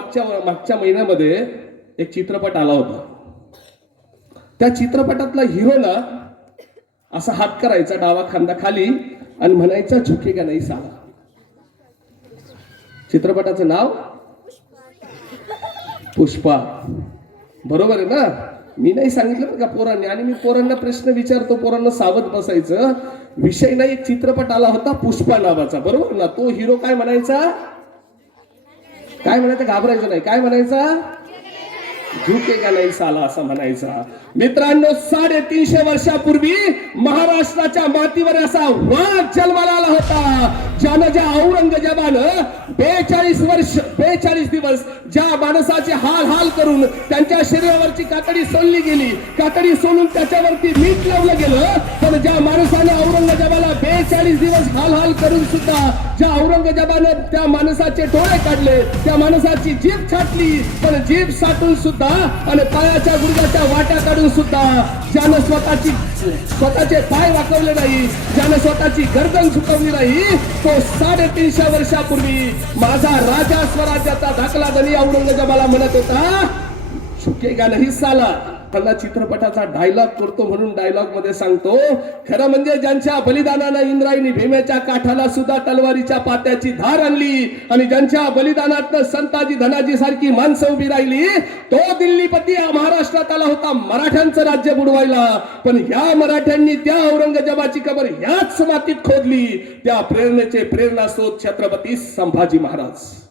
मागच्या मागच्या महिन्यामध्ये एक चित्रपट आला होता. त्या चित्रपटातला हिरोला असा हात करायचा डावा खांदा खाली आणि म्हणायचा झुकेगा नाही साला? चित्रपटाचं नाव? पुष्पा. बरोबर आहे ना? मी नाही सांगितलं बरं का पोरांनी. आणि मी पोरांना प्रश्न विचारतो पोरांना सावध बसायचं. विषय नाही एक चित्रपट आला होता पुष्पा नावाचा. बरोबर ना? तो हिरो काय म्हणायचा? काय म्हणायचं? घाबरायचं नाही. काय म्हणायचा? झुकेगा नाही साला असं म्हणायचा? मित्रांनो साडेतीनशे वर्षापूर्वी महाराष्ट्राच्या मातीवर असा वाघ जन्माला आला होता. ज्यानं ज्या औरंगजेबानं बेचाळीस वर्ष बेचाळीस दिवस ज्या माणसाचे हाल हाल करून त्यांच्या शरीरावरची कातडी सोडली गेली. कातडी सोडून त्याच्यावरती मीठ लावलं गेलं. तर ज्या माणसाने चाळीस दिवस हाल हाल करून सुद्धा ज्या औरंगजेबानं त्या माणसाचे डोळे काढले त्या माणसाची जीभ छाटली पण जीभ साठून सुद्धा आणि पायाच्या गुडघ्याच्या वाट्या काढून सुद्धा ज्यानं स्वतःची स्वतःचे पाय वाकवले नाही ज्यानं स्वतःची गर्दन झुकवली नाही तो साडेतीनशे वर्षापूर्वी माझा राजा स्वराज्याचा दाखला गणी औरंगजेबाला म्हणत होता चुकेगा नाही साला. त्यांना चित्रपटाचा डायलॉग करतो म्हणून डायलॉगमध्ये सांगतो खरं म्हणजे ज्यांच्या बलिदानाला इंद्रायणी भीमेच्या काठाला सुद्धा तलवारीच्या पात्याची धार आणली आणि ज्यांच्या बलिदानातनं संताजी धनाजी सारखी माणसं उभी राहिली तो दिल्लीपती महाराष्ट्रात आला होता मराठ्यांचं राज्य बुडवायला. पण ह्या मराठ्यांनी त्या औरंगजेबाची कबर ह्याच मातीत खोदली. त्या प्रेरणेचे प्रेरणा स्रोत छत्रपती संभाजी महाराज.